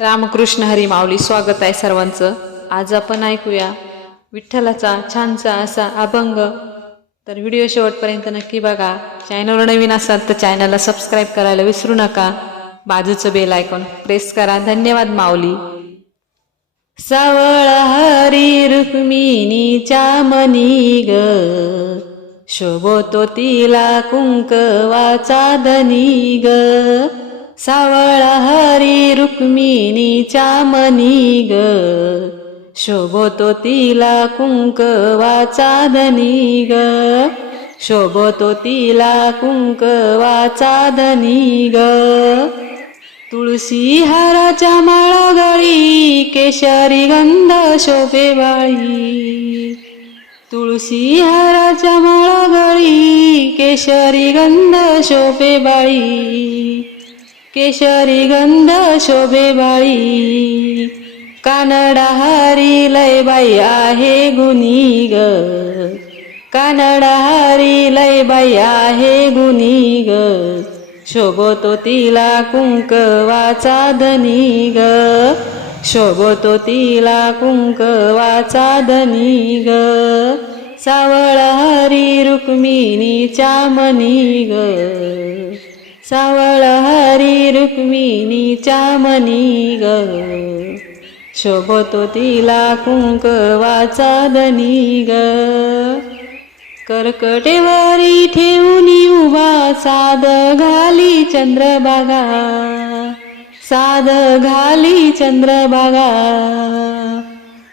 रामकृष्ण हरी माऊली स्वागत आहे सर्वांचं. आज आपण ऐकूया विठ्ठलाचा छानसा असा अभंग. तर व्हिडिओ शेवटपर्यंत नक्की बघा. चॅनलवर नवीन असाल तर चॅनलला सबस्क्राईब करायला विसरू नका. बाजूचं बेल आयकॉन प्रेस करा. धन्यवाद माऊली. सावळ हरी रुक्मिणीच्या मनी ग. शोभतो तिला कुंकवाचा धनी ग. सावळा हरी रुक्मिणीच्या मनी ग. शोभतो तिला कुंकवाचा धनी ग. शोभतो तिला कुंकवाचा धनी ग. तुळशी हाराच्या माळा गळी केशरी गंध शोभे बाळी तुळशी हाराच्या माळा गळी केशरी गंध शोभे बाळी केशरी गंध शोभे बाळी. कानडा हरी लय बाई आहे गुनी ग. कानडा हरी लय बाई आहे गुनी ग. शोभतो तिला कुंकवाचा धनी ग. शोभतो तिला कुंकवाचा धनी ग. सावळ हरी रुक्मिणीच्या मनी ग. सावळ हरी रुक्मिणीच्या मनी ग. शोभतो तिला कुंकवाचा धनी ग. कर्कटेवारी ठेवून उभा साद घाली चंद्रबागा साद घाली चंद्रबागा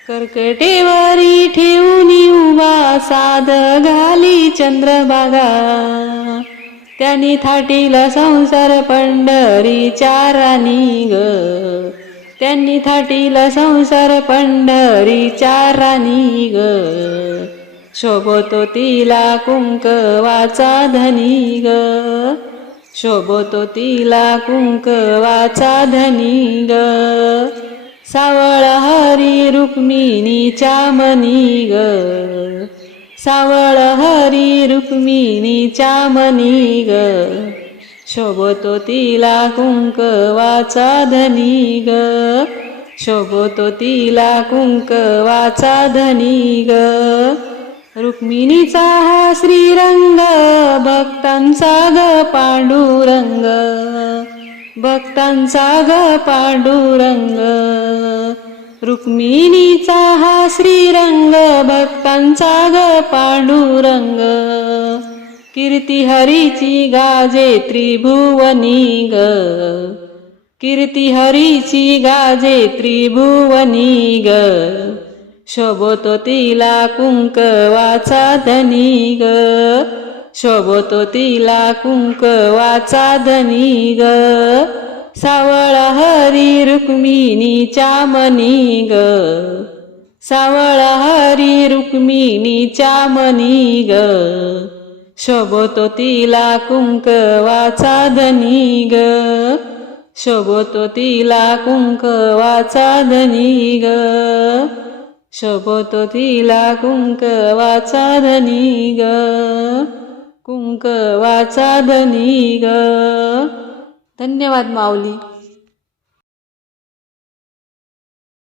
कर्कटेवारी ठेवून उभा साद घाली चंद्रबागा त्यांनी थाटीला संसार पंढरी राणी ग. त्यांनी थाटीला संसार पंढरी चारानी ग. शोभतो तिला कुंकवाचा धनी ग. शोभतो तिला कुंकवाचा धनी ग. सावळ हरी रुक्मिणीच्या मनी ग. सावळ हरी रुक्मिणीच्या मनी ग. शोभतो तिला कुंकवाचा धनी ग. शोभतो तिला कुंकवाचा धनी ग. रुक्मिणीचा हा श्रीरंग भक्तांचा ग पांडुरंग. भक्तांचा ग पांडुरंग. रुक्मिणीचा हा श्रीरंग भक्तांचा ग पांडुरंग. कीर्ती हरीची गाजे त्रिभुवनी ग. कीर्ती हरीची गाजे त्रिभुवनी ग. शोभतो तिला कुंकवाचा धनी ग. शोभतो तिला कुंकवाचा धनी ग. सावळ हरी रुक्मिणीच्या मनी ग. सावळ हरी रुक्मिणीच्या मनी ग. शोभतो तिला कुंकवाचा धनी ग. शोभतो तिला कुंकवाचा धनी ग. शोभतो तिला कुंकवाचा धनी ग. कुंकवाचा धनी ग. धन्यवाद माऊली.